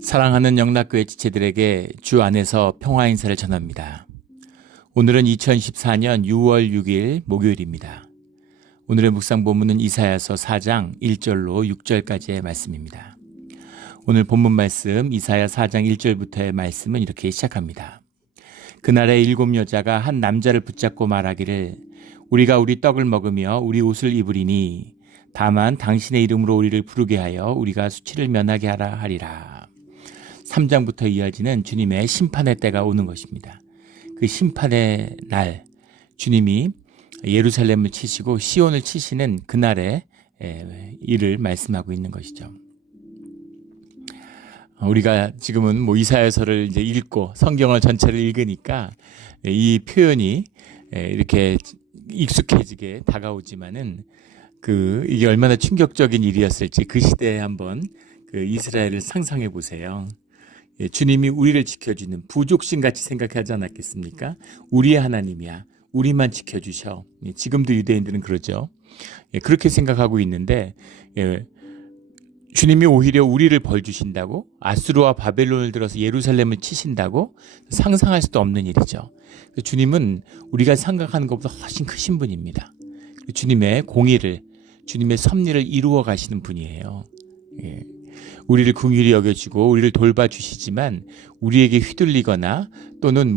사랑하는 영락교회 지체들에게 주 안에서 평화 인사를 전합니다. 오늘은 2014년 6월 6일 목요일입니다. 오늘의 묵상 본문은 이사야서 4장 1절로 6절까지의 말씀입니다. 오늘 본문 말씀 이사야 4장 1절부터의 말씀은 이렇게 시작합니다. 그날에 7 여자가 한 남자를 붙잡고 말하기를 우리가 우리 떡을 먹으며 우리 옷을 입으리니 다만 당신의 이름으로 우리를 부르게 하여 우리가 수치를 면하게 하라 하리라. 3장부터 이어지는 주님의 심판의 때가 오는 것입니다. 그 심판의 날 주님이 예루살렘을 치시고 시온을 치시는 그날의 일을 말씀하고 있는 것이죠. 우리가 지금은 이사야서를 이제 읽고 성경을 전체를 읽으니까 이 표현이 이렇게 익숙해지게 다가오지만은 이게 얼마나 충격적인 일이었을지 그 시대에 한번 이스라엘을 상상해 보세요. 주님이 우리를 지켜주는 부족신 같이 생각하지 않았겠습니까? 우리의 하나님이야. 우리만 지켜주셔. 지금도 유대인들은 그러죠. 그렇게 생각하고 있는데 주님이 오히려 우리를 벌 주신다고? 아수르와 바벨론을 들어서 예루살렘을 치신다고? 상상할 수도 없는 일이죠. 주님은 우리가 생각하는 것보다 훨씬 크신 분입니다. 주님의 공의를, 주님의 섭리를 이루어 가시는 분이에요. 우리를 긍휼히 여겨주고 우리를 돌봐주시지만 우리에게 휘둘리거나 또는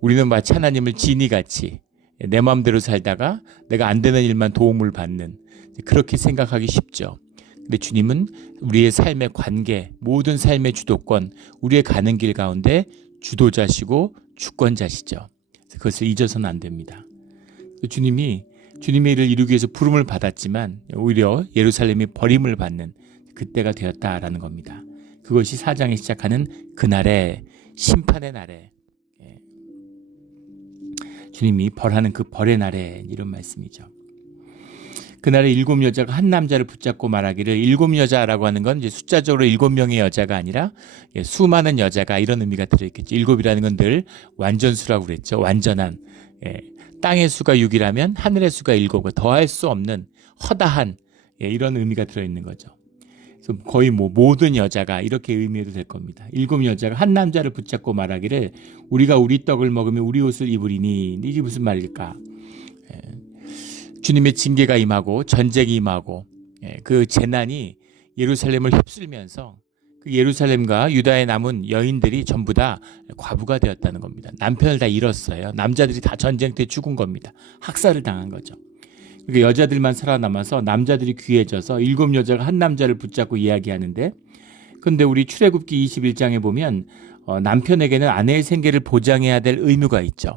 우리는 마치 하나님을 지니같이 내 마음대로 살다가 내가 안 되는 일만 도움을 받는 그렇게 생각하기 쉽죠. 근데 주님은 우리의 삶의 관계, 모든 삶의 주도권, 우리의 가는 길 가운데 주도자시고 주권자시죠. 그것을 잊어서는 안 됩니다. 주님의 일을 이루기 위해서 부름을 받았지만 오히려 예루살렘이 버림을 받는 그때가 되었다라는 겁니다. 그것이 4장에 시작하는 그날에 심판의 날에 주님이 벌하는 그 벌의 날에 이런 말씀이죠. 그날에 7 여자가 한 남자를 붙잡고 말하기를 7 여자라고 하는 건 이제 숫자적으로 7명의 여자가 아니라 수많은 여자가 이런 의미가 들어있겠죠. 7이라는 건 늘 완전수라고 그랬죠. 완전한 땅의 수가 6이라면 하늘의 수가 7, 더할 수 없는 허다한 이런 의미가 들어있는 거죠. 거의 모든 여자가 이렇게 의미해도 될 겁니다. 7 여자가 한 남자를 붙잡고 말하기를 우리가 우리 떡을 먹으며 우리 옷을 입으리니 이게 무슨 말일까? 주님의 징계가 임하고 전쟁이 임하고 그 재난이 예루살렘을 휩쓸면서 그 예루살렘과 유다에 남은 여인들이 전부 다 과부가 되었다는 겁니다. 남편을 다 잃었어요. 남자들이 다 전쟁 때 죽은 겁니다. 학살을 당한 거죠. 그러니까 여자들만 살아남아서 남자들이 귀해져서 7 여자가 한 남자를 붙잡고 이야기하는데, 그런데 우리 출애굽기 21장에 보면 남편에게는 아내의 생계를 보장해야 될 의무가 있죠.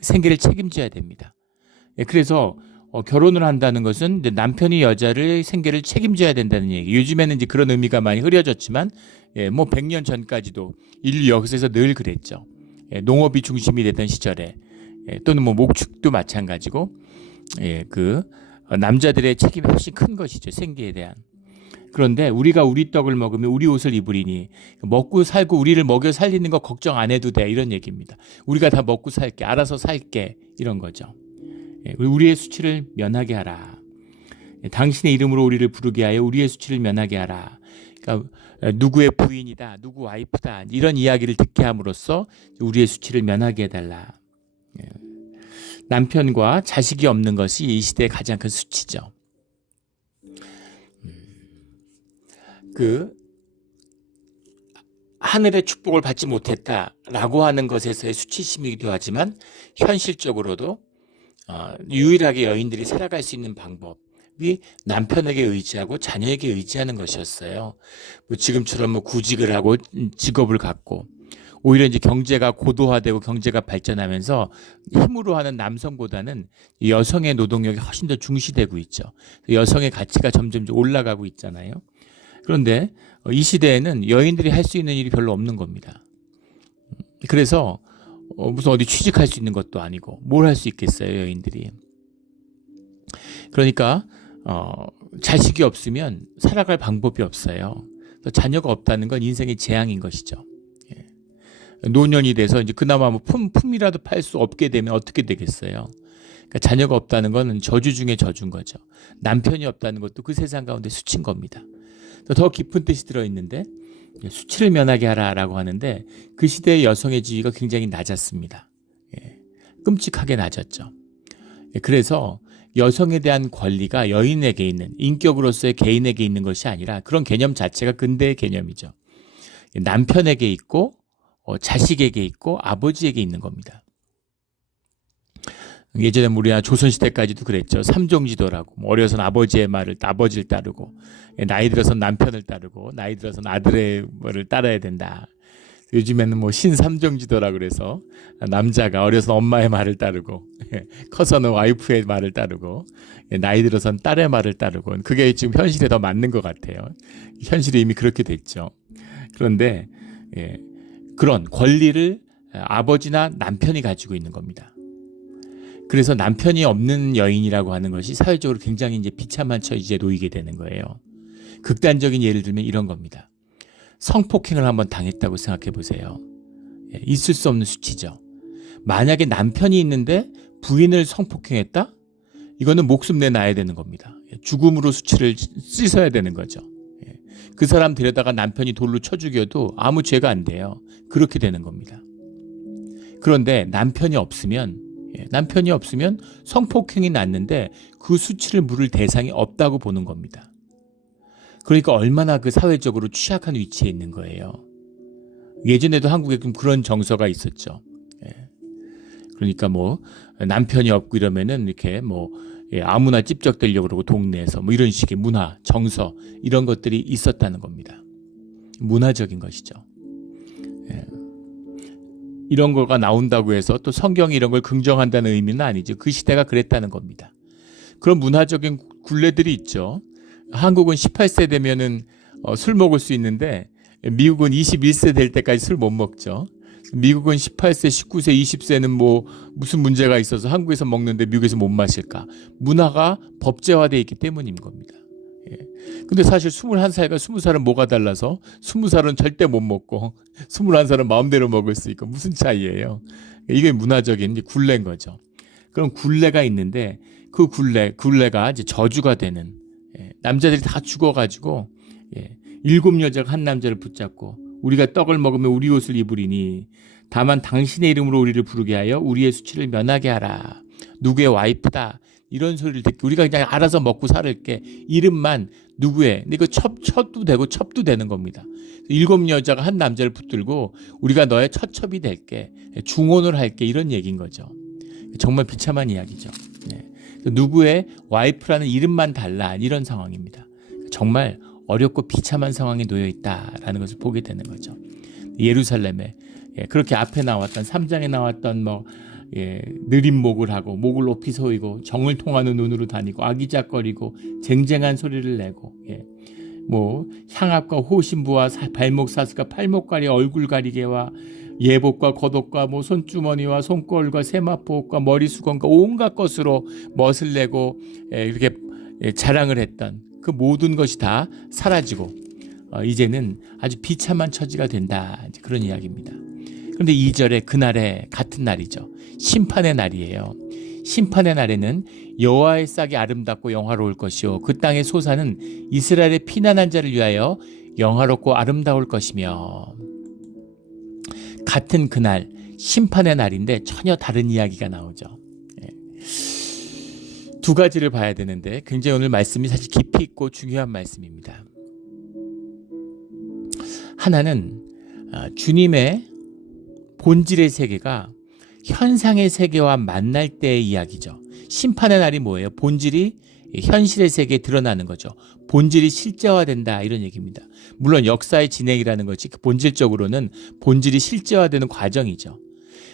생계를 책임져야 됩니다. 그래서 결혼을 한다는 것은 남편이 여자를 생계를 책임져야 된다는 얘기. 요즘에는 이제 그런 의미가 많이 흐려졌지만 100년 전까지도 인류 역사에서 늘 그랬죠. 농업이 중심이 되던 시절에 또는 목축도 마찬가지고 남자들의 책임이 훨씬 큰 것이죠. 생계에 대한. 그런데 우리가 우리 떡을 먹으면 우리 옷을 입으리니 먹고 살고 우리를 먹여 살리는 거 걱정 안 해도 돼 이런 얘기입니다. 우리가 다 먹고 살게 알아서 살게 이런 거죠. 우리의 수치를 면하게 하라. 당신의 이름으로 우리를 부르게 하여 우리의 수치를 면하게 하라. 그러니까 누구의 부인이다, 누구 와이프다 이런 이야기를 듣게 함으로써 우리의 수치를 면하게 해달라. 남편과 자식이 없는 것이 이 시대의 가장 큰 수치죠. 하늘의 축복을 받지 못했다라고 하는 것에서의 수치심이기도 하지만 현실적으로도 유일하게 여인들이 살아갈 수 있는 방법이 남편에게 의지하고 자녀에게 의지하는 것이었어요. 지금처럼 구직을 하고 직업을 갖고 오히려 이제 경제가 고도화되고 경제가 발전하면서 힘으로 하는 남성보다는 여성의 노동력이 훨씬 더 중시되고 있죠. 여성의 가치가 점점 올라가고 있잖아요. 그런데 이 시대에는 여인들이 할 수 있는 일이 별로 없는 겁니다. 그래서 무슨 어디 취직할 수 있는 것도 아니고 뭘 할 수 있겠어요, 여인들이. 그러니까 자식이 없으면 살아갈 방법이 없어요. 자녀가 없다는 건 인생의 재앙인 것이죠. 노년이 돼서 이제 그나마 품이라도 팔 수 없게 되면 어떻게 되겠어요? 그러니까 자녀가 없다는 것은 저주 중에 저주인 거죠. 남편이 없다는 것도 그 세상 가운데 수치인 겁니다. 더 깊은 뜻이 들어있는데 수치를 면하게 하라라고 하는데 그 시대의 여성의 지위가 굉장히 낮았습니다. 끔찍하게 낮았죠. 그래서 여성에 대한 권리가 여인에게 있는, 인격으로서의 개인에게 있는 것이 아니라 그런 개념 자체가 근대의 개념이죠. 남편에게 있고 자식에게 있고 아버지에게 있는 겁니다. 예전에 우리나라 조선시대까지도 그랬죠. 삼종지도라고. 어려서는 아버지의 말을, 아버지를 따르고, 나이 들어서는 남편을 따르고, 나이 들어서는 아들의 말을 따라야 된다. 요즘에는 뭐 신삼종지도라 그래서 남자가 어려서 엄마의 말을 따르고, 커서는 와이프의 말을 따르고, 나이 들어서는 딸의 말을 따르고, 그게 지금 현실에 더 맞는 것 같아요. 현실이 이미 그렇게 됐죠. 그런데 그런 권리를 아버지나 남편이 가지고 있는 겁니다. 그래서 남편이 없는 여인이라고 하는 것이 사회적으로 굉장히 이제 비참한 처지에 놓이게 되는 거예요. 극단적인 예를 들면 이런 겁니다. 성폭행을 한번 당했다고 생각해 보세요. 있을 수 없는 수치죠. 만약에 남편이 있는데 부인을 성폭행했다? 이거는 목숨 내놔야 되는 겁니다. 죽음으로 수치를 씻어야 되는 거죠. 그 사람 데려다가 남편이 돌로 쳐 죽여도 아무 죄가 안 돼요. 그렇게 되는 겁니다. 그런데 남편이 없으면 성폭행이 났는데 그 수치를 물을 대상이 없다고 보는 겁니다. 그러니까 얼마나 그 사회적으로 취약한 위치에 있는 거예요. 예전에도 한국에 좀 그런 정서가 있었죠. 그러니까 뭐 남편이 없고 이러면은 이렇게 뭐 아무나 찝적대려고 그러고 동네에서 뭐 이런 식의 문화, 정서 이런 것들이 있었다는 겁니다. 문화적인 것이죠. 이런 거가 나온다고 해서 또 성경이 이런 걸 긍정한다는 의미는 아니죠. 그 시대가 그랬다는 겁니다. 그런 문화적인 굴레들이 있죠. 한국은 18세 되면은 술 먹을 수 있는데 미국은 21세 될 때까지 술 못 먹죠. 미국은 18세, 19세, 20세는 뭐 무슨 문제가 있어서 한국에서 먹는데 미국에서 못 마실까? 문화가 법제화되어 있기 때문인 겁니다. 근데 사실 21살과 20살은 뭐가 달라서 20살은 절대 못 먹고 21살은 마음대로 먹을 수 있고 무슨 차이예요? 이게 문화적인 굴레인 거죠. 그런 굴레가 있는데 그 굴레가 이제 저주가 되는, 남자들이 다 죽어가지고 7 여자가 한 남자를 붙잡고 우리가 떡을 먹으면 우리 옷을 입으리니 다만 당신의 이름으로 우리를 부르게 하여 우리의 수치를 면하게 하라. 누구의 와이프다. 이런 소리를 듣고 우리가 그냥 알아서 먹고 살을게. 이름만 누구의. 근데 이거 첩도 되고 첩도 되는 겁니다. 7 여자가 한 남자를 붙들고 우리가 너의 첩이 될게. 중혼을 할게. 이런 얘기인 거죠. 정말 비참한 이야기죠. 누구의 와이프라는 이름만 달라. 이런 상황입니다. 정말 어렵고 비참한 상황에 놓여 있다라는 것을 보게 되는 거죠. 예루살렘에 그렇게 앞에 나왔던 3장에 나왔던 느린 목을 하고 목을 높이 서이고 정을 통하는 눈으로 다니고 아기작거리고 쟁쟁한 소리를 내고 뭐 향압과 호신부와 발목 사슬과 팔목가리 얼굴 가리개와 예복과 겉옷과 뭐 손주머니와 손거울과 세마포옷과 머리 수건과 온갖 것으로 멋을 내고 이렇게 자랑을 했던 그 모든 것이 다 사라지고 이제는 아주 비참한 처지가 된다. 그런 이야기입니다. 그런데 2절에 그날에 같은 날이죠. 심판의 날이에요. 심판의 날에는 여호와의 싹이 아름답고 영화로울 것이요 그 땅의 소사는 이스라엘의 피난한 자를 위하여 영화롭고 아름다울 것이며, 같은 그날 심판의 날인데 전혀 다른 이야기가 나오죠. 두 가지를 봐야 되는데 굉장히 오늘 말씀이 사실 깊이 있고 중요한 말씀입니다. 하나는 주님의 본질의 세계가 현상의 세계와 만날 때의 이야기죠. 심판의 날이 뭐예요? 본질이 현실의 세계에 드러나는 거죠. 본질이 실제화된다 이런 얘기입니다. 물론 역사의 진행이라는 것이 본질적으로는 본질이 실제화되는 과정이죠.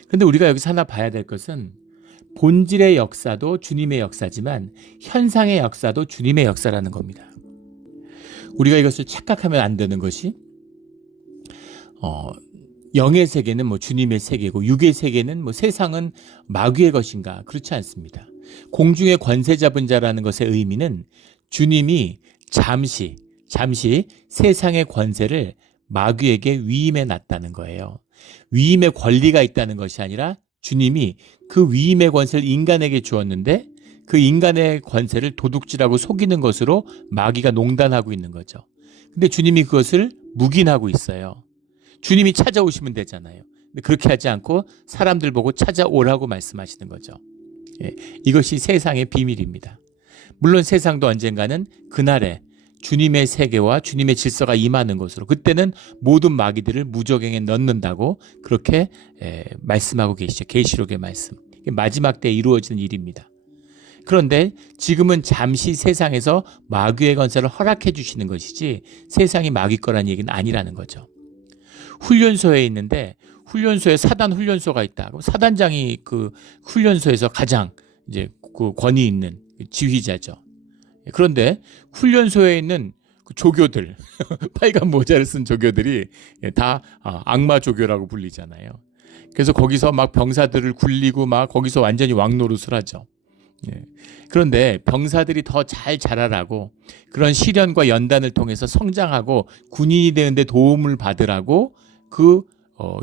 그런데 우리가 여기서 하나 봐야 될 것은 본질의 역사도 주님의 역사지만 현상의 역사도 주님의 역사라는 겁니다. 우리가 이것을 착각하면 안 되는 것이 영의 세계는 뭐 주님의 세계고 육의 세계는 뭐 세상은 마귀의 것인가? 그렇지 않습니다. 공중의 권세 잡은 자라는 것의 의미는 주님이 잠시 세상의 권세를 마귀에게 위임해 놨다는 거예요. 위임의 권리가 있다는 것이 아니라 주님이 그 위임의 권세를 인간에게 주었는데 그 인간의 권세를 도둑질하고 속이는 것으로 마귀가 농단하고 있는 거죠. 근데 주님이 그것을 묵인하고 있어요. 주님이 찾아오시면 되잖아요. 근데 그렇게 하지 않고 사람들 보고 찾아오라고 말씀하시는 거죠. 예, 이것이 세상의 비밀입니다. 물론 세상도 언젠가는 그날에 주님의 세계와 주님의 질서가 임하는 것으로, 그때는 모든 마귀들을 무저갱에 넣는다고 그렇게 말씀하고 계시죠. 계시록의 말씀. 마지막 때에 이루어지는 일입니다. 그런데 지금은 잠시 세상에서 마귀의 건설을 허락해 주시는 것이지 세상이 마귀 거라는 얘기는 아니라는 거죠. 훈련소에 있는데 훈련소에 사단 훈련소가 있다. 사단장이 그 훈련소에서 가장 이제 그 권위 있는 지휘자죠. 그런데 훈련소에 있는 그 조교들, 빨간 모자를 쓴 조교들이 다 악마 조교라고 불리잖아요. 그래서 거기서 막 병사들을 굴리고 막 거기서 완전히 왕노릇을 하죠. 그런데 병사들이 더 잘 자라라고, 그런 시련과 연단을 통해서 성장하고 군인이 되는데 도움을 받으라고 그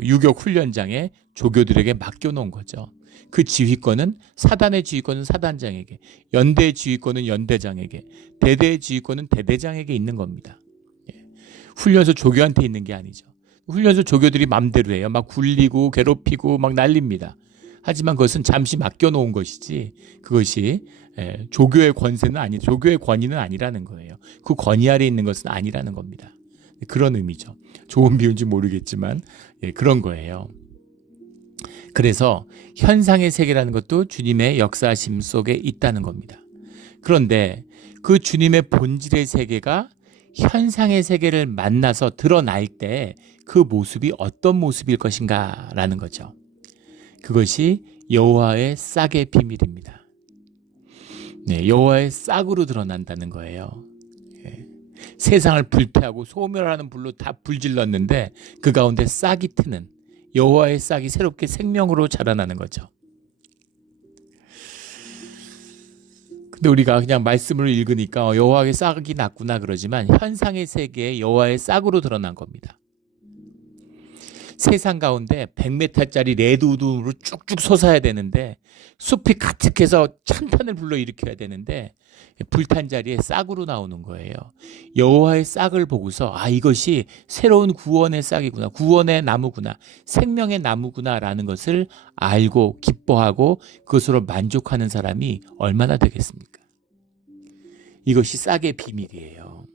유격 훈련장에 조교들에게 맡겨놓은 거죠. 그 지휘권은, 사단의 지휘권은 사단장에게, 연대의 지휘권은 연대장에게, 대대의 지휘권은 대대장에게 있는 겁니다. 훈련소 조교한테 있는 게 아니죠. 훈련소 조교들이 맘대로 해요. 막 굴리고 괴롭히고 막 난립니다. 하지만 그것은 잠시 맡겨놓은 것이지 그것이 조교의 권세는 아니, 조교의 권위는 아니라는 거예요. 그 권위 아래 있는 것은 아니라는 겁니다. 그런 의미죠. 좋은 비유인지 모르겠지만 그런 거예요. 그래서 현상의 세계라는 것도 주님의 역사심 속에 있다는 겁니다. 그런데 그 주님의 본질의 세계가 현상의 세계를 만나서 드러날 때 그 모습이 어떤 모습일 것인가라는 거죠. 그것이 여호와의 싹의 비밀입니다. 네, 여호와의 싹으로 드러난다는 거예요. 세상을 불태하고 소멸하는 불로 다 불질렀는데 그 가운데 싹이 트는, 여호와의 싹이 새롭게 생명으로 자라나는 거죠. 근데 우리가 그냥 말씀을 읽으니까 여호와의 싹이 났구나 그러지만 현상의 세계에 여호와의 싹으로 드러난 겁니다. 세상 가운데 100m짜리 레드우드로 쭉쭉 솟아야 되는데, 숲이 가득해서 찬탄을 불러일으켜야 되는데 불탄 자리에 싹으로 나오는 거예요. 여호와의 싹을 보고서 이것이 새로운 구원의 싹이구나, 구원의 나무구나, 생명의 나무구나라는 것을 알고 기뻐하고 그것으로 만족하는 사람이 얼마나 되겠습니까? 이것이 싹의 비밀이에요.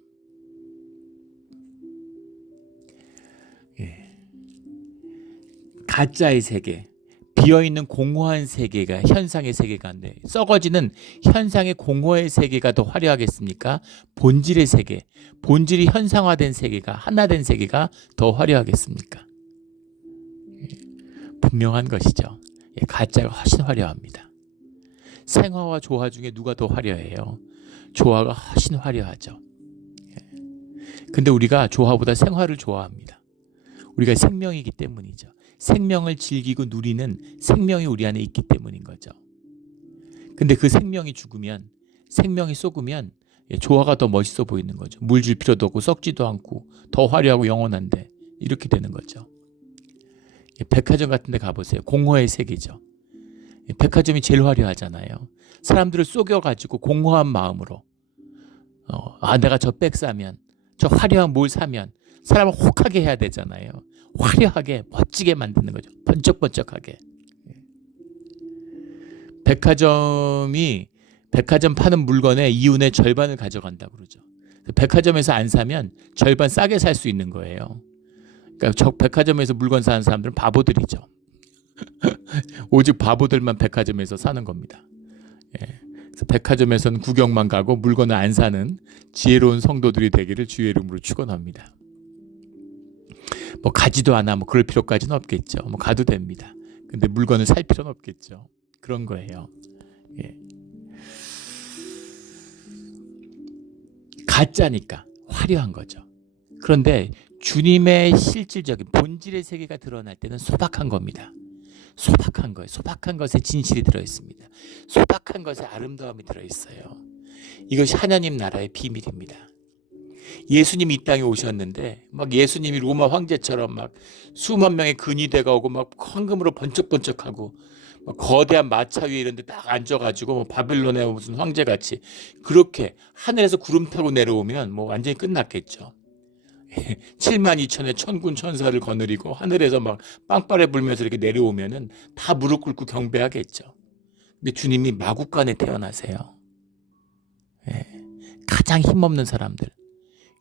가짜의 세계, 비어있는 공허한 세계가 현상의 세계가 한데, 썩어지는 현상의 공허의 세계가 더 화려하겠습니까? 본질의 세계, 본질이 현상화된 세계가, 하나된 세계가 더 화려하겠습니까? 분명한 것이죠. 가짜가 훨씬 화려합니다. 생화와 조화 중에 누가 더 화려해요? 조화가 훨씬 화려하죠. 근데 우리가 조화보다 생화를 좋아합니다. 우리가 생명이기 때문이죠. 생명을 즐기고 누리는 생명이 우리 안에 있기 때문인 거죠. 근데 그 생명이 죽으면, 생명이 썩으면 조화가 더 멋있어 보이는 거죠. 물 줄 필요도 없고 썩지도 않고 더 화려하고 영원한데 이렇게 되는 거죠. 백화점 같은 데 가보세요. 공허의 세계죠. 백화점이 제일 화려하잖아요. 사람들을 속여가지고 공허한 마음으로 내가 저 백 사면, 저 화려한 뭘 사면 사람을 혹하게 해야 되잖아요. 화려하게 멋지게 만드는 거죠. 번쩍번쩍하게. 백화점 파는 물건의 이윤의 절반을 가져간다고 그러죠. 백화점에서 안 사면 절반 싸게 살 수 있는 거예요. 그러니까 저 백화점에서 물건 사는 사람들은 바보들이죠. 오직 바보들만 백화점에서 사는 겁니다. 그래서 백화점에서는 구경만 가고 물건을 안 사는 지혜로운 성도들이 되기를 주의 이름으로 축원합니다. 뭐 가지도 않아 뭐 그럴 필요까지는 없겠죠. 뭐 가도 됩니다. 근데 물건을 살 필요는 없겠죠. 그런 거예요. 가짜니까 화려한 거죠. 그런데 주님의 실질적인 본질의 세계가 드러날 때는 소박한 겁니다. 소박한 거예요. 소박한 것에 진실이 들어있습니다. 소박한 것에 아름다움이 들어있어요. 이것이 하나님 나라의 비밀입니다. 예수님이 이 땅에 오셨는데 막 예수님이 로마 황제처럼 막 수만 명의 근위대가 오고 막 황금으로 번쩍번쩍하고 막 거대한 마차 위에 이런 데 딱 앉아가지고 뭐 바벨론의 무슨 황제같이 그렇게 하늘에서 구름 타고 내려오면 뭐 완전히 끝났겠죠. 7만 2천의 천군 천사를 거느리고 하늘에서 막 빵빠레 불면서 이렇게 내려오면은 다 무릎 꿇고 경배하겠죠. 근데 주님이 마국간에 태어나세요. 예. 가장 힘없는 사람들,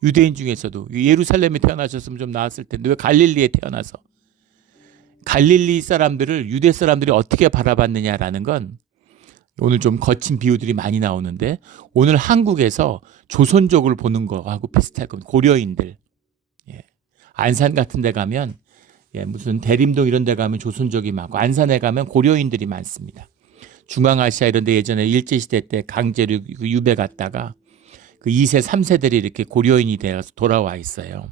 유대인 중에서도 예루살렘에 태어나셨으면 좀 나았을 텐데 왜 갈릴리에 태어나서, 갈릴리 사람들을 유대 사람들이 어떻게 바라봤느냐라는 건 오늘 좀 거친 비유들이 많이 나오는데, 오늘 한국에서 조선족을 보는 거하고 비슷할 겁니다. 고려인들. 예. 안산 같은 데 가면, 무슨 대림동 이런 데 가면 조선족이 많고, 안산에 가면 고려인들이 많습니다. 중앙아시아 이런 데 예전에 일제시대 때 강제로 유배 갔다가 그 2세, 3세들이 이렇게 고려인이 되어서 돌아와 있어요.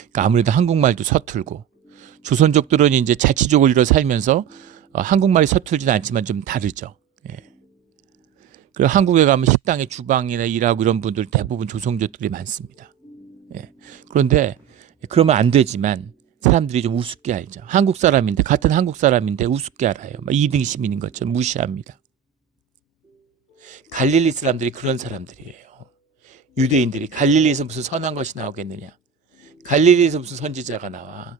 그러니까 아무래도 한국말도 서툴고, 조선족들은 이제 자치족을 이뤄 살면서 한국말이 서툴진 않지만 좀 다르죠. 예. 그리고 한국에 가면 식당에 주방이나 일하고 이런 분들 대부분 조선족들이 많습니다. 예. 그런데 그러면 안 되지만 사람들이 좀 우습게 알죠. 한국 사람인데, 같은 한국 사람인데 우습게 알아요. 2등 시민인 것처럼 무시합니다. 갈릴리 사람들이 그런 사람들이에요. 유대인들이 갈릴리에서 무슨 선한 것이 나오겠느냐. 갈릴리에서 무슨 선지자가 나와.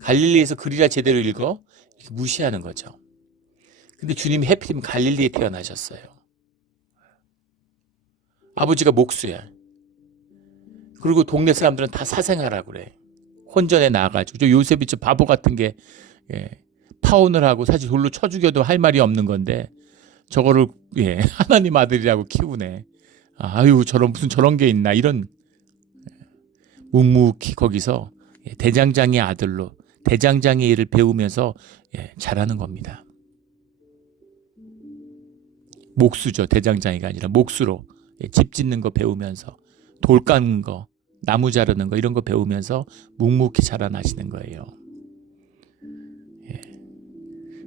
갈릴리에서 글이라 제대로 읽어? 이렇게 무시하는 거죠. 근데 주님이 해필이면 갈릴리에 태어나셨어요. 아버지가 목수야. 그리고 동네 사람들은 다 사생하라고 그래. 혼전에 나와가지고. 저 요셉이 저 바보 같은 게 파혼을 하고 사실 돌로 쳐 죽여도 할 말이 없는 건데 저거를 하나님 아들이라고 키우네. 아유 저런 게 있나, 이런. 묵묵히 거기서 대장장의 아들로 대장장의 일을 배우면서 자라는 겁니다. 목수죠. 대장장이가 아니라 목수로 집 짓는 거 배우면서, 돌 까는 거, 나무 자르는 거 이런 거 배우면서 묵묵히 자라나시는 거예요.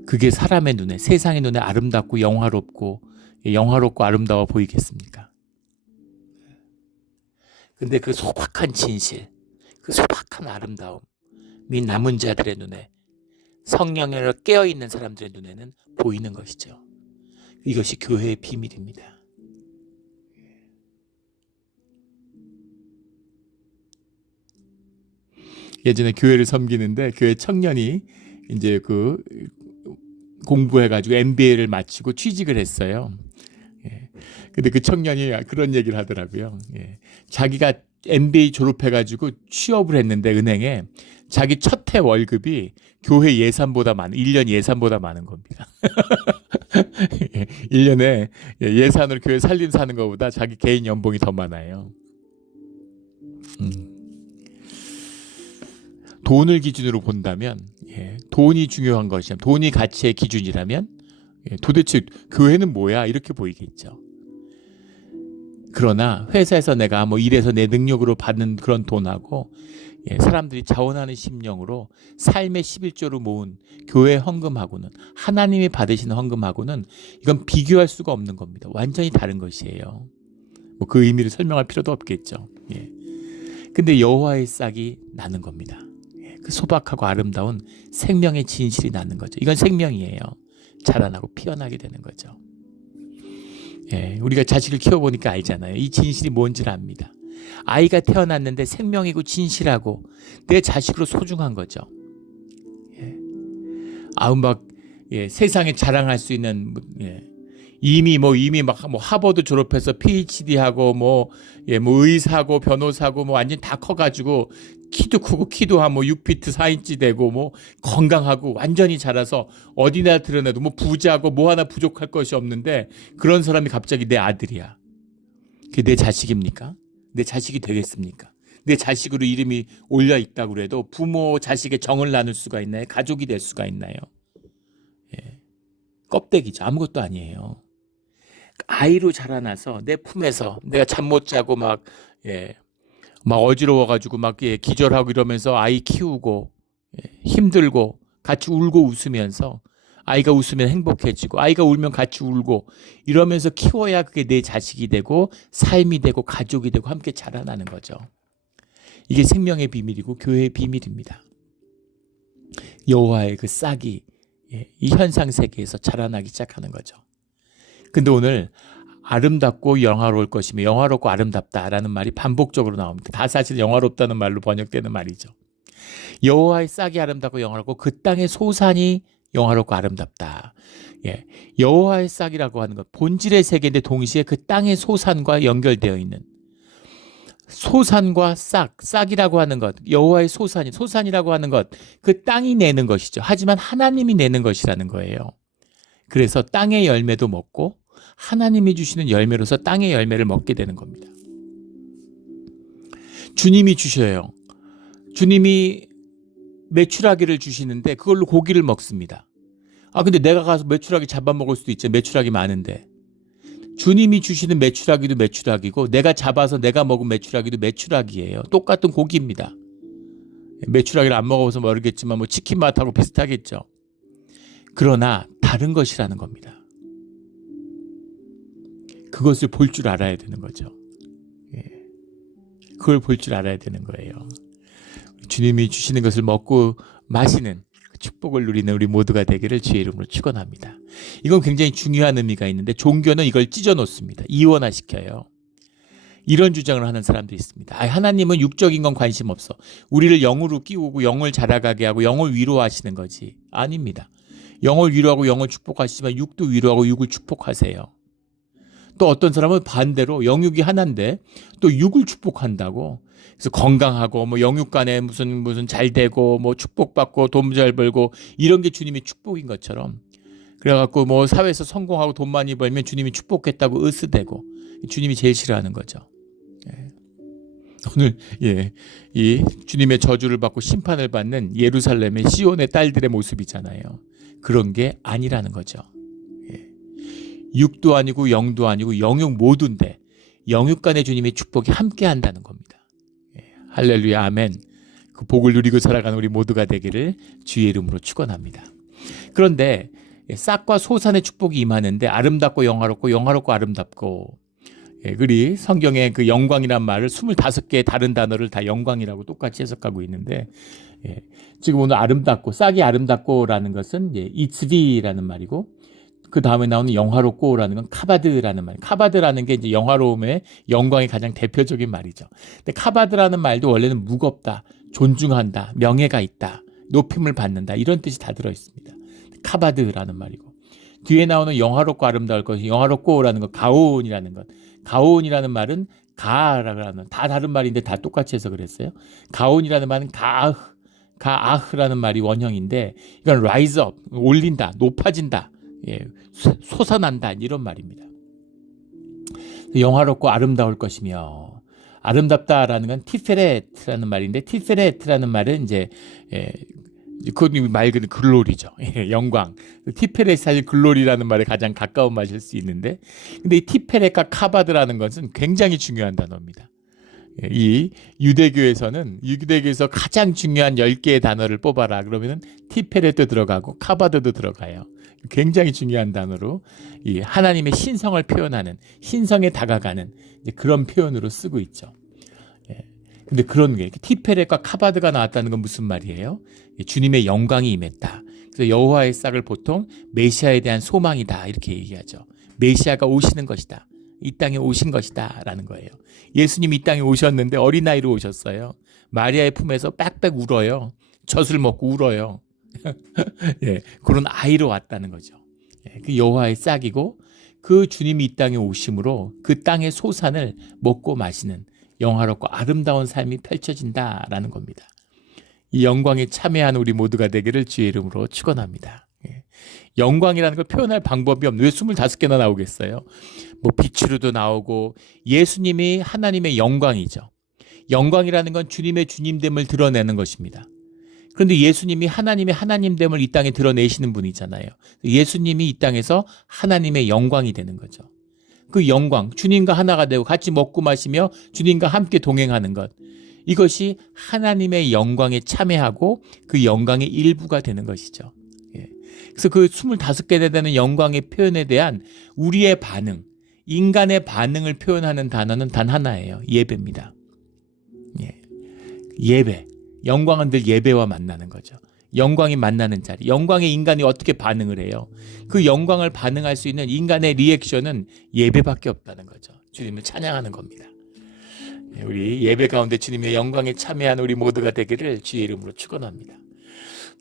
그게 사람의 눈에, 세상의 눈에 아름답고 영화롭고 아름다워 보이겠습니까? 근데 그 소박한 진실, 그 소박한 아름다움이 남은 자들의 눈에, 성령으로 깨어있는 사람들의 눈에는 보이는 것이죠. 이것이 교회의 비밀입니다. 예전에 교회를 섬기는데 교회 청년이 이제 그 공부해가지고 MBA를 마치고 취직을 했어요. 근데 그 청년이 그런 얘기를 하더라고요. 자기가 MBA 졸업해가지고 취업을 했는데 은행에 자기 첫 해 월급이 교회 예산보다 1년 예산보다 많은 겁니다. 1년에 예산으로 교회 살림 사는 것보다 자기 개인 연봉이 더 많아요. 돈을 기준으로 본다면, 돈이 중요한 것이라면, 돈이 가치의 기준이라면 도대체 교회는 뭐야? 이렇게 보이겠죠. 그러나 회사에서 내가 일해서 내 능력으로 받는 그런 돈하고 사람들이 자원하는 심령으로 삶의 11조를 모은 교회 헌금하고는, 하나님이 받으시는 헌금하고는 이건 비교할 수가 없는 겁니다. 완전히 다른 것이에요. 그 의미를 설명할 필요도 없겠죠. 근데 여호와의 싹이 나는 겁니다. 그 소박하고 아름다운 생명의 진실이 나는 거죠. 이건 생명이에요. 자라나고 피어나게 되는 거죠. 우리가 자식을 키워보니까 알잖아요. 이 진실이 뭔지를 압니다. 아이가 태어났는데 생명이고 진실하고 내 자식으로 소중한 거죠. 세상에 자랑할 수 있는, 이미 하버드 졸업해서 PhD하고 의사고 변호사고 완전 다 커가지고 키도 크고 키도 한 6피트 4인치 되고 건강하고 완전히 자라서 어디나 드러내도 부자고 하나 부족할 것이 없는데, 그런 사람이 갑자기 내 아들이야. 그게 내 자식입니까? 내 자식이 되겠습니까? 내 자식으로 이름이 올려 있다고 그래도 부모 자식의 정을 나눌 수가 있나요? 가족이 될 수가 있나요? 껍데기죠. 아무것도 아니에요. 아이로 자라나서 내 품에서 내가 잠 못 자고 막 어지러워가지고 기절하고 이러면서 아이 키우고 힘들고 같이 울고 웃으면서, 아이가 웃으면 행복해지고 아이가 울면 같이 울고 이러면서 키워야 그게 내 자식이 되고 삶이 되고 가족이 되고 함께 자라나는 거죠. 이게 생명의 비밀이고 교회의 비밀입니다. 여호와의 그 싹이 이 현상 세계에서 자라나기 시작하는 거죠. 근데 오늘 아름답고 영화로울 것이며 영화롭고 아름답다라는 말이 반복적으로 나옵니다. 다 사실 영화롭다는 말로 번역되는 말이죠. 여호와의 싹이 아름답고 영화롭고 그 땅의 소산이 영화롭고 아름답다. 예, 여호와의 싹이라고 하는 것, 본질의 세계인데 동시에 그 땅의 소산과 연결되어 있는 소산과 싹이라고 하는 것, 여호와의 소산이라고 하는 것, 그 땅이 내는 것이죠. 하지만 하나님이 내는 것이라는 거예요. 그래서 땅의 열매도 먹고 하나님이 주시는 열매로서 땅의 열매를 먹게 되는 겁니다. 주님이 주셔요. 주님이 메추라기를 주시는데 그걸로 고기를 먹습니다. 근데 내가 가서 메추라기 잡아먹을 수도 있죠. 메추라기 많은데. 주님이 주시는 메추라기도 메추라기고 내가 잡아서 내가 먹은 메추라기도 메추라기예요. 똑같은 고기입니다. 메추라기를 안 먹어봐서 모르겠지만 뭐 치킨 맛하고 비슷하겠죠. 그러나 다른 것이라는 겁니다. 그것을 볼 줄 알아야 되는 거죠. 그걸 볼 줄 알아야 되는 거예요. 주님이 주시는 것을 먹고 마시는 축복을 누리는 우리 모두가 되기를 주의 이름으로 축원합니다. 이건 굉장히 중요한 의미가 있는데 종교는 이걸 찢어 놓습니다. 이원화시켜요. 이런 주장을 하는 사람도 있습니다. 하나님은 육적인 건 관심 없어. 우리를 영으로 끼우고 영을 자라가게 하고 영을 위로하시는 거지. 아닙니다. 영을 위로하고 영을 축복하시지만 육도 위로하고 육을 축복하세요. 또 어떤 사람은 반대로 영육이 하나인데 또 육을 축복한다고. 그래서 건강하고 뭐 영육 간에 무슨 잘 되고 뭐 축복받고 돈 잘 벌고 이런 게 주님의 축복인 것처럼 그래갖고 뭐 사회에서 성공하고 돈 많이 벌면 주님이 축복했다고 으스대고 주님이 제일 싫어하는 거죠. 오늘 이 주님의 저주를 받고 심판을 받는 예루살렘의 시온의 딸들의 모습이잖아요. 그런 게 아니라는 거죠. 육도 아니고 영도 아니고 영육 모두인데 영육 간의 주님의 축복이 함께 한다는 겁니다. 할렐루야 아멘. 그 복을 누리고 살아가는 우리 모두가 되기를 주의 이름으로 축원합니다. 그런데 싹과 소산의 축복이 임하는데 아름답고 영화롭고 영화롭고 아름답고 그리 성경에 그 영광이란 말을 25개의 다른 단어를 다 영광이라고 똑같이 해석하고 있는데 지금 오늘 아름답고 싹이 아름답고라는 것은 이츠비라는 말이고 그 다음에 나오는 영화롭고라는 건 카바드라는 말. 카바드라는 게 이제 영화로움의 영광의 가장 대표적인 말이죠. 근데 카바드라는 말도 원래는 무겁다, 존중한다, 명예가 있다, 높임을 받는다 이런 뜻이 다 들어 있습니다. 카바드라는 말이고 뒤에 나오는 영화롭고 아름다울 것이 영화롭고라는 것, 가온이라는 것. 가온이라는 말은 가라는 다 다른 말인데 다 똑같이 해서 그랬어요. 가온이라는 말은 가아흐라는 말이 원형인데 이건 rise up, 올린다, 높아진다. 솟아난다 이런 말입니다. 영화롭고 아름다울 것이며 아름답다라는 건 티페레트라는 말인데 티페레트라는 말은 이제 그 말 그대로 글로리죠. 영광. 티페렛이 사실 글로리라는 말에 가장 가까운 말일 수 있는데 근데 이 티페렛과 카바드라는 것은 굉장히 중요한 단어입니다. 이 유대교에서 가장 중요한 10개의 단어를 뽑아라 그러면은 티페렛도 들어가고 카바드도 들어가요. 굉장히 중요한 단어로 이 하나님의 신성을 표현하는 신성에 다가가는 이제 그런 표현으로 쓰고 있죠. 근데 그런 게 티페렛과 카바드가 나왔다는 건 무슨 말이에요? 주님의 영광이 임했다. 그래서 여호와의 싹을 보통 메시아에 대한 소망이다 이렇게 얘기하죠. 메시아가 오시는 것이다. 이 땅에 오신 것이다 라는 거예요. 예수님이 이 땅에 오셨는데 어린아이로 오셨어요. 마리아의 품에서 빽빽 울어요. 젖을 먹고 울어요. 그런 아이로 왔다는 거죠. 그 여호와의 싹이고 그 주님이 이 땅에 오심으로 그 땅의 소산을 먹고 마시는 영화롭고 아름다운 삶이 펼쳐진다라는 겁니다. 이 영광에 참여한 우리 모두가 되기를 주의 이름으로 축원합니다. 영광이라는 걸 표현할 방법이 없는데 왜 25개나 나오겠어요? 뭐 빛으로도 나오고 예수님이 하나님의 영광이죠. 영광이라는 건 주님의 주님됨을 드러내는 것입니다. 그런데 예수님이 하나님의 하나님됨을 이 땅에 드러내시는 분이잖아요. 예수님이 이 땅에서 하나님의 영광이 되는 거죠. 그 영광, 주님과 하나가 되고 같이 먹고 마시며 주님과 함께 동행하는 것. 이것이 하나님의 영광에 참여하고 그 영광의 일부가 되는 것이죠. 그래서 그 25개 되는 영광의 표현에 대한 우리의 반응, 인간의 반응을 표현하는 단어는 단 하나예요. 예배입니다. 예배. 영광은 늘 예배와 만나는 거죠. 영광이 만나는 자리, 영광에 인간이 어떻게 반응을 해요? 그 영광을 반응할 수 있는 인간의 리액션은 예배밖에 없다는 거죠. 주님을 찬양하는 겁니다. 우리 예배 가운데 주님의 영광에 참여하는 우리 모두가 되기를 주의 이름으로 축원합니다.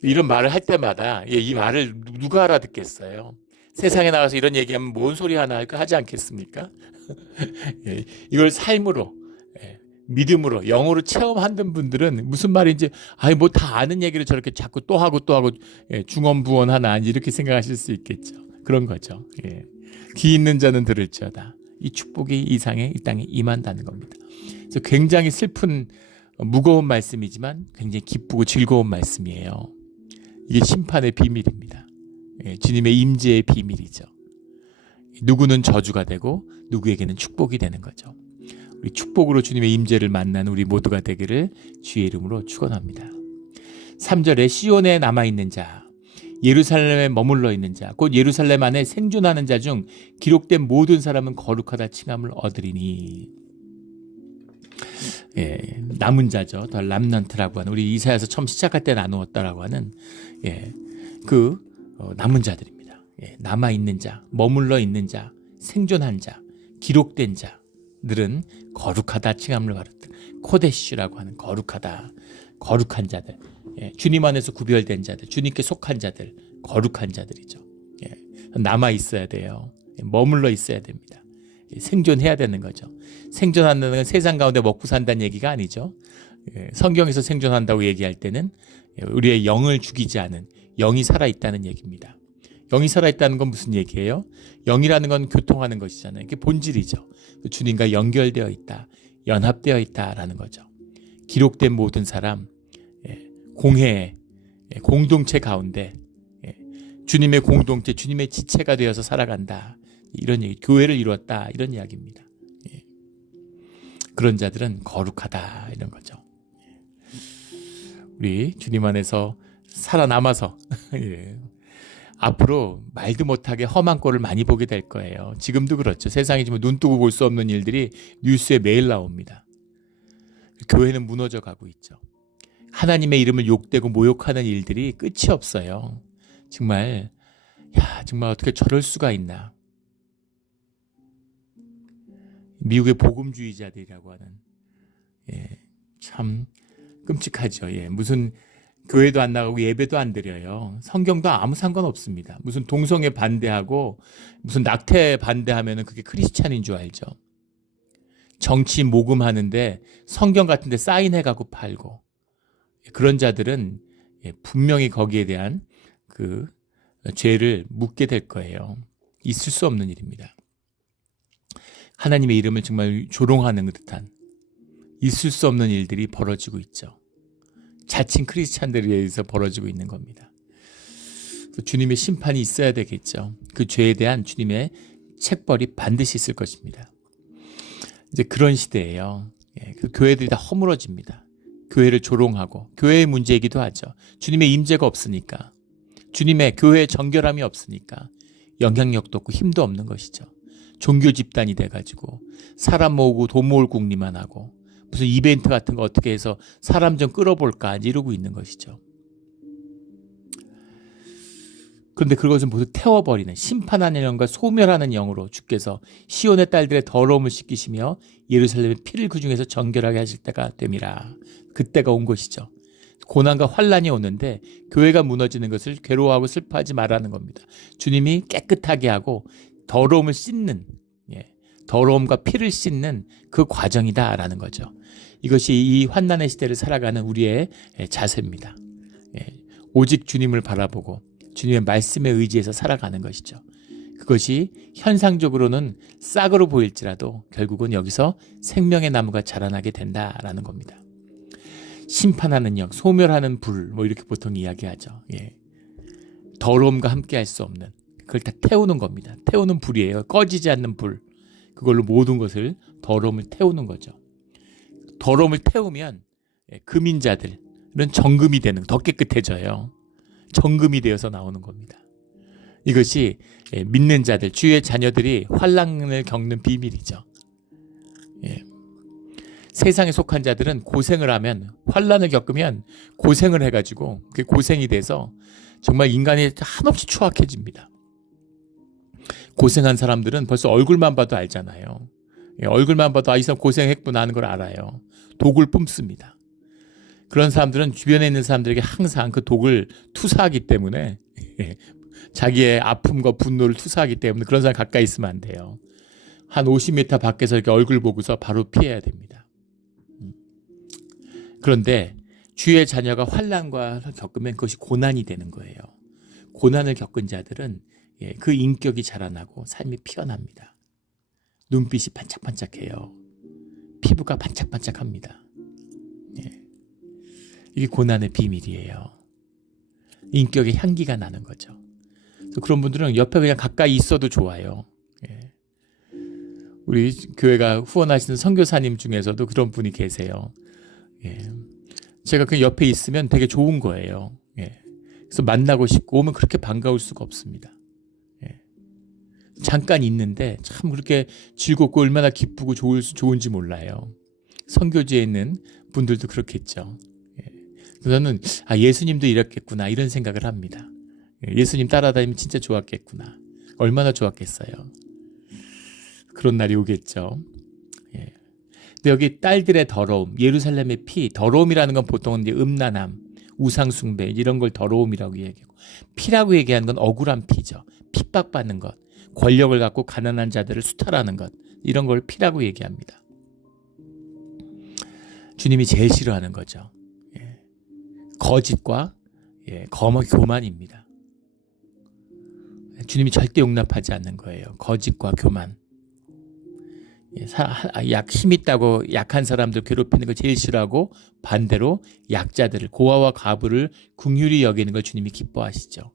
이런 말을 할 때마다 이 말을 누가 알아듣겠어요? 세상에 나가서 이런 얘기하면 뭔 소리 하나 할까 하지 않겠습니까? 이걸 삶으로, 믿음으로, 영으로 체험하는 분들은 무슨 말인지 뭐 다 아는 얘기를 저렇게 자꾸 또 하고 중언부언하나 이렇게 생각하실 수 있겠죠. 그런 거죠. 귀 있는 자는 들을지어다. 이 축복이 이 땅에 임한다는 겁니다. 그래서 굉장히 슬픈 무거운 말씀이지만 굉장히 기쁘고 즐거운 말씀이에요. 이게 심판의 비밀입니다. 주님의 임재의 비밀이죠. 누구는 저주가 되고 누구에게는 축복이 되는 거죠. 우리 축복으로 주님의 임재를 만나는 우리 모두가 되기를 주의 이름으로 축원합니다. 3절에 시온에 남아있는 자, 예루살렘에 머물러 있는 자, 곧 예루살렘 안에 생존하는 자 중 기록된 모든 사람은 거룩하다 칭함을 얻으리니. 남은 자죠. 더 람넌트라고 하는, 우리 이사야서 처음 시작할 때 나누었다라고 하는 남은 자들입니다. 남아있는 자, 머물러 있는 자, 생존한 자, 기록된 자들은 거룩하다 칭함을 받았다. 코데시라고 하는 거룩한 자들, 주님 안에서 구별된 자들, 주님께 속한 자들, 거룩한 자들이죠. 남아있어야 돼요. 머물러 있어야 됩니다. 생존해야 되는 거죠. 생존한다는 건 세상 가운데 먹고 산다는 얘기가 아니죠. 성경에서 생존한다고 얘기할 때는 우리의 영을 죽이지 않은 영이 살아있다는 얘기입니다. 영이 살아있다는 건 무슨 얘기예요? 영이라는 건 교통하는 것이잖아요. 이게 본질이죠. 주님과 연결되어 있다, 연합되어 있다라는 거죠. 기록된 모든 사람, 공회, 공동체 가운데 주님의 공동체, 주님의 지체가 되어서 살아간다. 이런 얘기, 교회를 이루었다, 이런 이야기입니다. 그런 자들은 거룩하다, 이런 거죠. 우리 주님 안에서 살아남아서 앞으로 말도 못하게 험한 꼴을 많이 보게 될 거예요. 지금도 그렇죠. 세상에 지금 눈 뜨고 볼 수 없는 일들이 뉴스에 매일 나옵니다. 교회는 무너져 가고 있죠. 하나님의 이름을 욕되고 모욕하는 일들이 끝이 없어요. 정말 어떻게 저럴 수가 있나. 미국의 복음주의자들이라고 하는, 참 끔찍하죠. 무슨 교회도 안 나가고 예배도 안 드려요. 성경도 아무 상관없습니다. 무슨 동성애 반대하고 무슨 낙태 반대하면 그게 크리스찬인 줄 알죠. 정치 모금하는데 성경 같은 데 사인해가고 팔고, 그런 자들은 분명히 거기에 대한 그 죄를 묻게 될 거예요. 있을 수 없는 일입니다. 하나님의 이름을 정말 조롱하는 듯한 있을 수 없는 일들이 벌어지고 있죠. 자칭 크리스찬들에 의해서 벌어지고 있는 겁니다. 주님의 심판이 있어야 되겠죠. 그 죄에 대한 주님의 책벌이 반드시 있을 것입니다. 이제 그런 시대예요. 그 교회들이 다 허물어집니다. 교회를 조롱하고, 교회의 문제이기도 하죠. 주님의 임재가 없으니까, 주님의 교회의 정결함이 없으니까 영향력도 없고 힘도 없는 것이죠. 종교 집단이 돼가지고 사람 모으고 돈 모을 궁리만 하고 무슨 이벤트 같은 거 어떻게 해서 사람 좀 끌어볼까 이러고 있는 것이죠. 그런데 그것을 모두 태워버리는, 심판하는 영과 소멸하는 영으로 주께서 시온의 딸들의 더러움을 씻기시며 예루살렘의 피를 그 중에서 정결하게 하실 때가 됨이라. 그때가 온 것이죠. 고난과 환란이 오는데 교회가 무너지는 것을 괴로워하고 슬퍼하지 말라는 겁니다. 주님이 깨끗하게 하고 더러움을 씻는, 더러움과 피를 씻는 그 과정이다라는 거죠. 이것이 이 환난의 시대를 살아가는 우리의 자세입니다. 오직 주님을 바라보고 주님의 말씀에 의지해서 살아가는 것이죠. 그것이 현상적으로는 싹으로 보일지라도 결국은 여기서 생명의 나무가 자라나게 된다라는 겁니다. 심판하는 영, 소멸하는 불, 이렇게 보통 이야기하죠. 더러움과 함께 할 수 없는, 그걸 다 태우는 겁니다. 태우는 불이에요. 꺼지지 않는 불. 그걸로 모든 것을, 더러움을 태우는 거죠. 더러움을 태우면 금인자들은 정금이 되는, 더 깨끗해져요. 정금이 되어서 나오는 겁니다. 이것이 믿는 자들, 주의 자녀들이 환난을 겪는 비밀이죠. 세상에 속한 자들은 고생을 하면, 환난을 겪으면 고생을 해가지고 그게 고생이 돼서 정말 인간이 한없이 추악해집니다. 고생한 사람들은 벌써 얼굴만 봐도 알잖아요. 얼굴만 봐도 이 사람 고생했구나 하는 걸 알아요. 독을 뿜습니다. 그런 사람들은 주변에 있는 사람들에게 항상 그 독을 투사하기 때문에 자기의 아픔과 분노를 투사하기 때문에 그런 사람 가까이 있으면 안 돼요. 한 50m 밖에서 이렇게 얼굴 보고서 바로 피해야 됩니다. 그런데 주의 자녀가 환난과 겪으면 그것이 고난이 되는 거예요. 고난을 겪은 자들은 그 인격이 자라나고 삶이 피어납니다. 눈빛이 반짝반짝해요. 피부가 반짝반짝합니다. 이게 고난의 비밀이에요. 인격의 향기가 나는 거죠. 그래서 그런 분들은 옆에 그냥 가까이 있어도 좋아요. 우리 교회가 후원하시는 선교사님 중에서도 그런 분이 계세요. 제가 그 옆에 있으면 되게 좋은 거예요. 그래서 만나고 싶고 오면 그렇게 반가울 수가 없습니다. 잠깐 있는데 참 그렇게 즐겁고 얼마나 기쁘고 좋은지 몰라요. 선교지에 있는 분들도 그렇겠죠. 저는 예수님도 이랬겠구나 이런 생각을 합니다. 예수님 따라다니면 진짜 좋았겠구나. 얼마나 좋았겠어요. 그런 날이 오겠죠. 근데 여기 딸들의 더러움, 예루살렘의 피, 더러움이라는 건 보통은 이제 음란함, 우상숭배 이런 걸 더러움이라고 얘기하고, 피라고 얘기하는 건 억울한 피죠. 핍박받는 것, 권력을 갖고 가난한 자들을 수탈하는 것, 이런 걸 피라고 얘기합니다. 주님이 제일 싫어하는 거죠. 거짓과 교만입니다. 주님이 절대 용납하지 않는 거예요. 거짓과 교만. 힘 있다고 약한 사람들 괴롭히는 걸 제일 싫어하고, 반대로 약자들을, 고아와 과부를 긍휼히 여기는 걸 주님이 기뻐하시죠.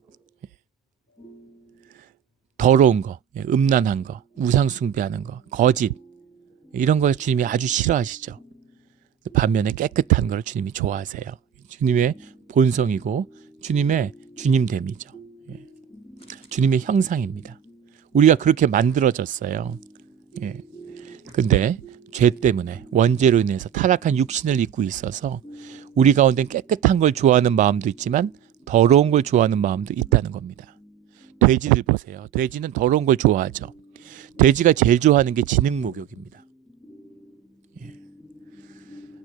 더러운 거, 음란한 거, 우상숭배하는 거, 거짓, 이런 걸 주님이 아주 싫어하시죠. 반면에 깨끗한 걸 주님이 좋아하세요. 주님의 본성이고 주님의 주님됨이죠. 주님의 형상입니다. 우리가 그렇게 만들어졌어요. 근데 죄 때문에, 원죄로 인해서 타락한 육신을 입고 있어서 우리 가운데 깨끗한 걸 좋아하는 마음도 있지만 더러운 걸 좋아하는 마음도 있다는 겁니다. 돼지들 보세요. 돼지는 더러운 걸 좋아하죠. 돼지가 제일 좋아하는 게 진흙 목욕입니다.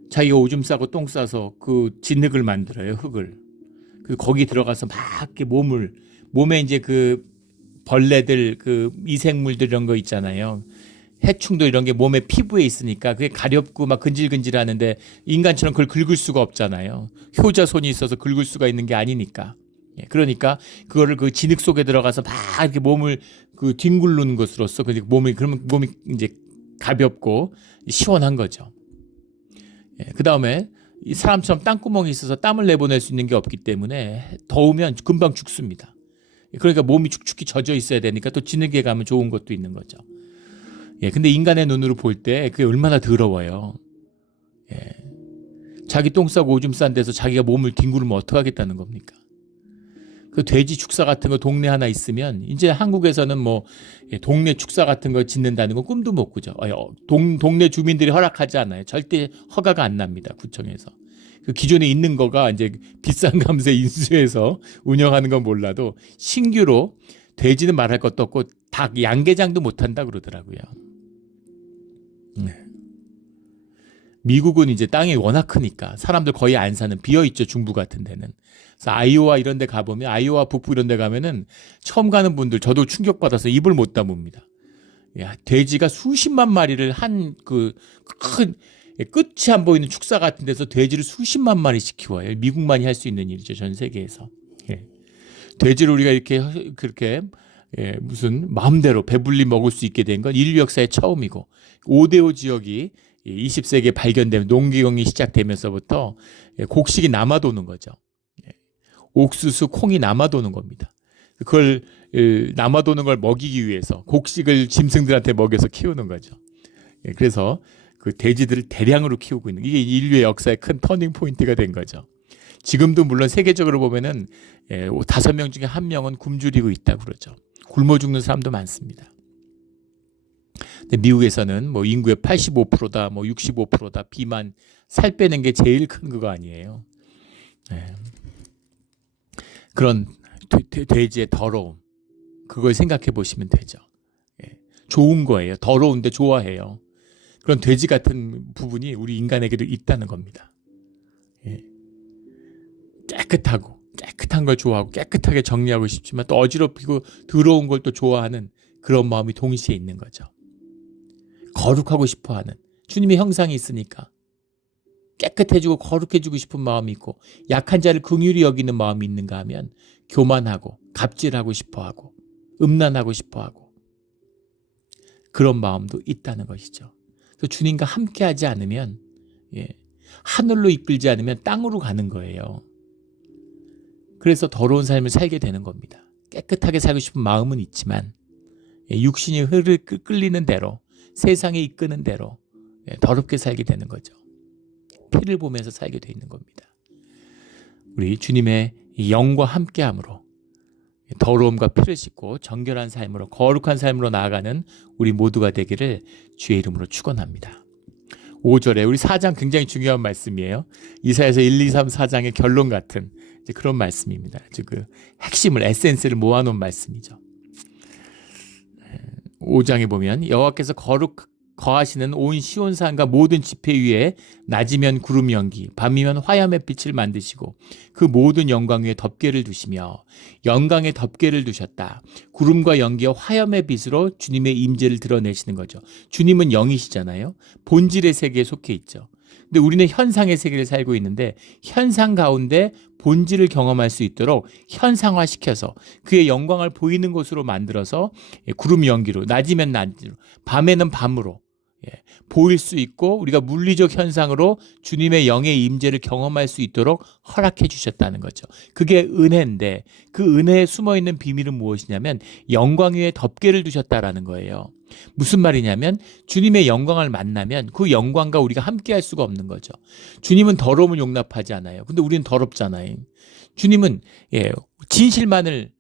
자기가 오줌 싸고 똥 싸서 그 진흙을 만들어요. 흙을. 그 거기 들어가서 막 이렇게 몸에 이제 그 벌레들, 그 미생물들 이런 거 있잖아요. 해충도 이런 게 몸에 피부에 있으니까 그게 가렵고 막 근질근질하는데 인간처럼 그걸 긁을 수가 없잖아요. 효자손이 있어서 긁을 수가 있는 게 아니니까. 그러니까 그거를 그 진흙 속에 들어가서 막 이렇게 몸을 그 뒹굴르는 것으로써 그러면 몸이 이제 가볍고 시원한 거죠. 그 다음에 이 사람처럼 땅구멍이 있어서 땀을 내보낼 수 있는 게 없기 때문에 더우면 금방 죽습니다. 그러니까 몸이 축축히 젖어 있어야 되니까 또 진흙에 가면 좋은 것도 있는 거죠. 근데 인간의 눈으로 볼 때 그게 얼마나 더러워요. 자기 똥 싸고 오줌 싼 데서 자기가 몸을 뒹구르면 어떡하겠다는 겁니까? 그 돼지 축사 같은 거 동네 하나 있으면, 이제 한국에서는 뭐 동네 축사 같은 거 짓는다는 건 꿈도 못 꾸죠. 동네 주민들이 허락하지 않아요. 절대 허가가 안 납니다. 구청에서. 그 기존에 있는 거가 이제 비싼 값에 인수해서 운영하는 건 몰라도 신규로 돼지는 말할 것도 없고 닭 양계장도 못 한다 그러더라고요. 미국은 이제 땅이 워낙 크니까 사람들 거의 안 사는, 비어있죠. 중부 같은 데는. 그래서 아이오와 이런 데 가보면, 아이오와 북부 이런 데 가면은 처음 가는 분들, 저도 충격받아서 입을 못 다뭅니다. 돼지가 수십만 마리를 한 그 큰 끝이 안 보이는 축사 같은 데서 돼지를 수십만 마리씩 키워요. 미국만이 할 수 있는 일이죠. 전 세계에서. 돼지를 우리가 이렇게 그렇게 무슨 마음대로 배불리 먹을 수 있게 된 건 인류 역사의 처음이고, 5대5 지역이 20세기에 발견되면 농기경이 시작되면서부터 곡식이 남아도는 거죠. 옥수수, 콩이 남아도는 겁니다. 그걸 남아도는 걸 먹이기 위해서 곡식을 짐승들한테 먹여서 키우는 거죠. 그래서 그 돼지들을 대량으로 키우고 있는, 이게 인류의 역사의 큰 터닝 포인트가 된 거죠. 지금도 물론 세계적으로 보면은 5명 중에 1명은 굶주리고 있다고 그러죠. 굶어 죽는 사람도 많습니다. 근데 미국에서는 뭐 인구의 85%다, 뭐 65%다 비만 살 빼는 게 제일 큰 그거 아니에요. 네. 그런 돼지의 더러움, 그걸 생각해 보시면 되죠. 예. 좋은 거예요. 더러운데 좋아해요. 그런 돼지 같은 부분이 우리 인간에게도 있다는 겁니다. 예. 깨끗한 걸 좋아하고 깨끗하게 정리하고 싶지만 또 어지럽히고 더러운 걸 또 좋아하는 그런 마음이 동시에 있는 거죠. 거룩하고 싶어하는 주님의 형상이 있으니까 깨끗해지고 거룩해지고 싶은 마음이 있고, 약한 자를 긍휼히 여기는 마음이 있는가 하면 교만하고 갑질하고 싶어하고 음란하고 싶어하고 그런 마음도 있다는 것이죠. 그래서 주님과 함께하지 않으면, 하늘로 이끌지 않으면 땅으로 가는 거예요. 그래서 더러운 삶을 살게 되는 겁니다. 깨끗하게 살고 싶은 마음은 있지만 육신이 끌리는 대로, 세상에 이끄는 대로 더럽게 살게 되는 거죠. 피를 보면서 살게 돼 있는 겁니다. 우리 주님의 영과 함께함으로 더러움과 피를 씻고 정결한 삶으로, 거룩한 삶으로 나아가는 우리 모두가 되기를 주의 이름으로 축원합니다. 5절에 우리 4장 굉장히 중요한 말씀이에요. 이사야서 1, 2, 3, 4장의 결론 같은 그런 말씀입니다. 즉 그 핵심을, 에센스를 모아놓은 말씀이죠. 5장에 보면 여호와께서 거하시는 온 시온산과 모든 지폐 위에 낮이면 구름 연기, 밤이면 화염의 빛을 만드시고 그 모든 영광 위에 덮개를 두시며, 영광에 덮개를 두셨다. 구름과 연기와 화염의 빛으로 주님의 임재를 드러내시는 거죠. 주님은 영이시잖아요. 본질의 세계에 속해 있죠. 근데 우리는 현상의 세계를 살고 있는데 현상 가운데 본질을 경험할 수 있도록 현상화시켜서 그의 영광을 보이는 곳으로 만들어서 구름 연기로, 낮이면 낮으로, 밤에는 밤으로 보일 수 있고 우리가 물리적 현상으로 주님의 영의 임재를 경험할 수 있도록 허락해 주셨다는 거죠. 그게 은혜인데 그 은혜에 숨어있는 비밀은 무엇이냐면 영광 위에 덮개를 두셨다라는 거예요. 무슨 말이냐면 주님의 영광을 만나면 그 영광과 우리가 함께 할 수가 없는 거죠. 주님은 더러움을 용납하지 않아요. 근데 우리는 더럽잖아요. 주님은 진실만을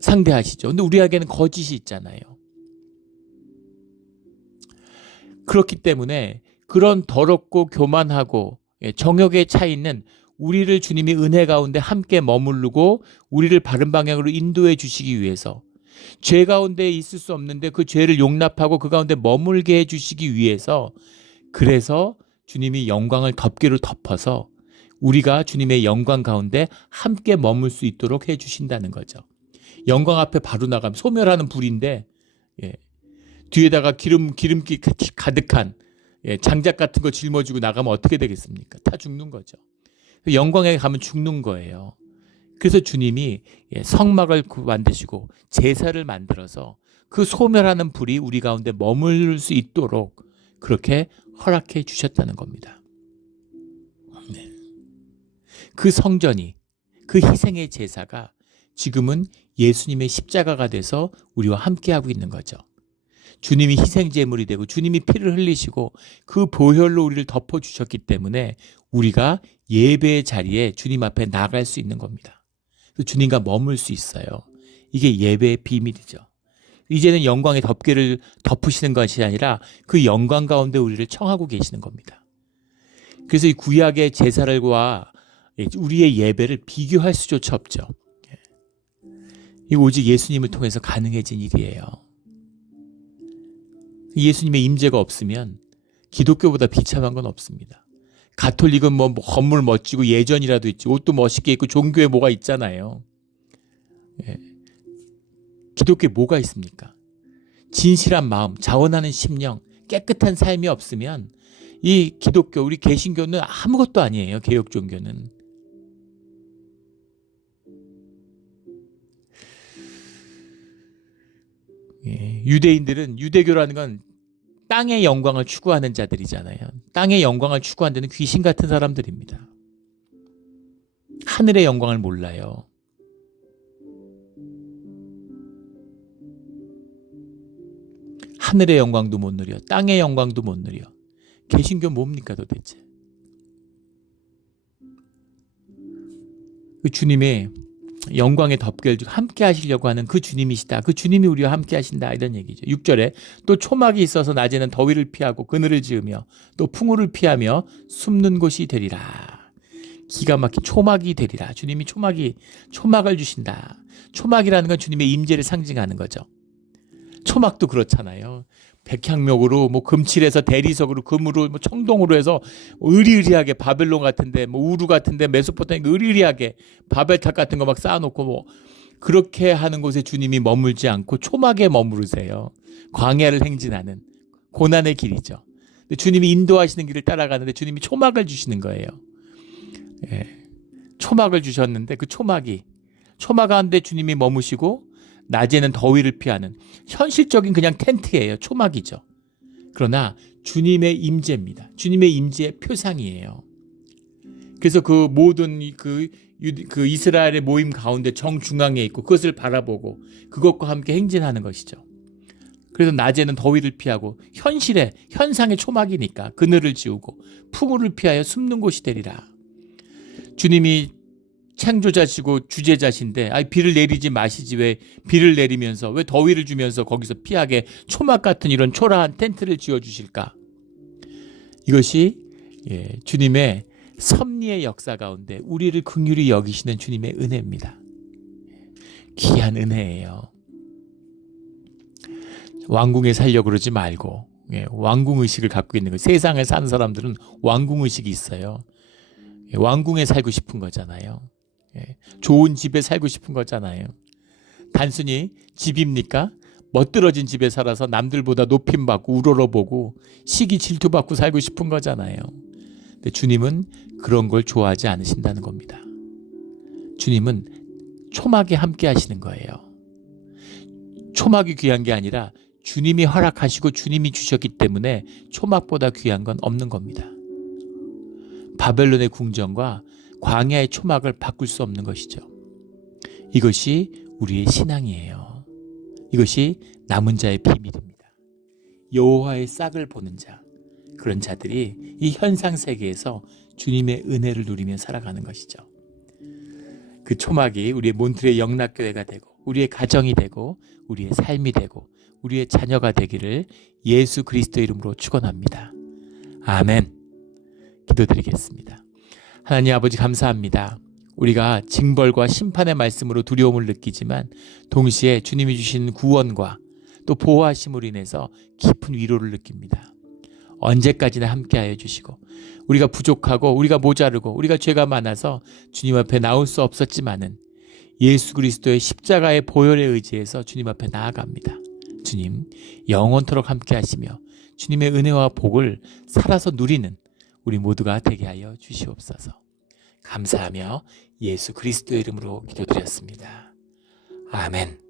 상대하시죠. 근데 우리에게는 거짓이 있잖아요. 그렇기 때문에 그런 더럽고 교만하고 정욕에 차 있는 우리를 주님이 은혜 가운데 함께 머무르고 우리를 바른 방향으로 인도해 주시기 위해서, 죄 가운데 있을 수 없는데 그 죄를 용납하고 그 가운데 머물게 해주시기 위해서, 그래서 주님이 영광을 덮개로 덮어서 우리가 주님의 영광 가운데 함께 머물 수 있도록 해주신다는 거죠. 영광 앞에 바로 나가면 소멸하는 불인데 뒤에다가 기름기 가득한 장작 같은 거 짊어지고 나가면 어떻게 되겠습니까? 다 죽는 거죠. 영광에 가면 죽는 거예요. 그래서 주님이 성막을 만드시고 제사를 만들어서 그 소멸하는 불이 우리 가운데 머물 수 있도록 그렇게 허락해 주셨다는 겁니다. 그 성전이, 그 희생의 제사가 지금은 예수님의 십자가가 돼서 우리와 함께하고 있는 거죠. 주님이 희생제물이 되고 주님이 피를 흘리시고 그 보혈로 우리를 덮어주셨기 때문에 우리가 예배의 자리에 주님 앞에 나갈 수 있는 겁니다. 주님과 머물 수 있어요. 이게 예배의 비밀이죠. 이제는 영광의 덮개를 덮으시는 것이 아니라 그 영광 가운데 우리를 청하고 계시는 겁니다. 그래서 이 구약의 제사를과 우리의 예배를 비교할 수조차 없죠. 이 오직 예수님을 통해서 가능해진 일이에요. 예수님의 임재가 없으면 기독교보다 비참한 건 없습니다. 가톨릭은 뭐 건물 멋지고 예전이라도 있지, 옷도 멋있게 입고 종교에 뭐가 있잖아요. 기독교에 뭐가 있습니까? 진실한 마음, 자원하는 심령, 깨끗한 삶이 없으면 이 기독교, 우리 개신교는 아무것도 아니에요. 개혁 종교는. 유대인들은, 유대교라는 건 땅의 영광을 추구하는 자들이잖아요. 땅의 영광을 추구하는 데는 귀신 같은 사람들입니다. 하늘의 영광을 몰라요. 하늘의 영광도 못 누려, 땅의 영광도 못 누려. 개신교 뭡니까 도대체? 주님의 영광의 덮개를 주고 함께 하시려고 하는 그 주님이시다. 그 주님이 우리와 함께 하신다. 이런 얘기죠. 6절에 또 초막이 있어서 낮에는 더위를 피하고 그늘을 지으며 또 풍우를 피하며 숨는 곳이 되리라. 기가 막힌 초막이 되리라. 주님이 초막을 주신다. 초막이라는 건 주님의 임재를 상징하는 거죠. 초막도 그렇잖아요. 백향목으로 금칠해서 대리석으로 금으로 청동으로 해서 으리으리하게 바벨론 같은데 우루 같은데 메소포타미아 으리으리하게 바벨탑 같은 거 막 쌓아놓고 그렇게 하는 곳에 주님이 머물지 않고 초막에 머무르세요. 광야를 행진하는 고난의 길이죠. 근데 주님이 인도하시는 길을 따라가는데 주님이 초막을 주시는 거예요. 예. 초막을 주셨는데 그 초막 가운데 주님이 머무시고 낮에는 더위를 피하는 현실적인 그냥 텐트예요. 초막이죠. 그러나 주님의 임재입니다. 주님의 임재의 표상이에요. 그래서 그 모든 그 이스라엘의 모임 가운데 정중앙에 있고 그것을 바라보고 그것과 함께 행진하는 것이죠. 그래서 낮에는 더위를 피하고 현상의 초막이니까 그늘을 지우고 풍우를 피하여 숨는 곳이 되리라. 주님이 창조자시고 주제자신데 비를 내리지 마시지 왜 비를 내리면서 왜 더위를 주면서 거기서 피하게 초막 같은 이런 초라한 텐트를 지어주실까? 이것이 주님의 섭리의 역사 가운데 우리를 긍휼히 여기시는 주님의 은혜입니다. 귀한 은혜예요. 왕궁에 살려고 그러지 말고 왕궁의식을 갖고 있는 거예요. 세상에 사는 사람들은 왕궁의식이 있어요. 왕궁에 살고 싶은 거잖아요. 좋은 집에 살고 싶은 거잖아요. 단순히 집입니까? 멋들어진 집에 살아서 남들보다 높임받고 우러러보고 시기 질투받고 살고 싶은 거잖아요. 근데 주님은 그런 걸 좋아하지 않으신다는 겁니다. 주님은 초막에 함께 하시는 거예요. 초막이 귀한 게 아니라 주님이 허락하시고 주님이 주셨기 때문에 초막보다 귀한 건 없는 겁니다. 바벨론의 궁전과 광야의 초막을 바꿀 수 없는 것이죠. 이것이 우리의 신앙이에요. 이것이 남은 자의 비밀입니다. 여호와의 싹을 보는 자, 그런 자들이 이 현상 세계에서 주님의 은혜를 누리며 살아가는 것이죠. 그 초막이 우리의 몬트레 영락교회가 되고 우리의 가정이 되고 우리의 삶이 되고 우리의 자녀가 되기를 예수 그리스도 이름으로 축원합니다. 아멘. 기도드리겠습니다. 하나님 아버지 감사합니다. 우리가 징벌과 심판의 말씀으로 두려움을 느끼지만 동시에 주님이 주신 구원과 또 보호하심으로 인해서 깊은 위로를 느낍니다. 언제까지나 함께하여 주시고 우리가 부족하고 우리가 모자르고 우리가 죄가 많아서 주님 앞에 나올 수 없었지만은 예수 그리스도의 십자가의 보혈에 의지해서 주님 앞에 나아갑니다. 주님 영원토록 함께하시며 주님의 은혜와 복을 살아서 누리는 우리 모두가 되게 하여 주시옵소서. 감사하며 예수 그리스도의 이름으로 기도드렸습니다. 아멘.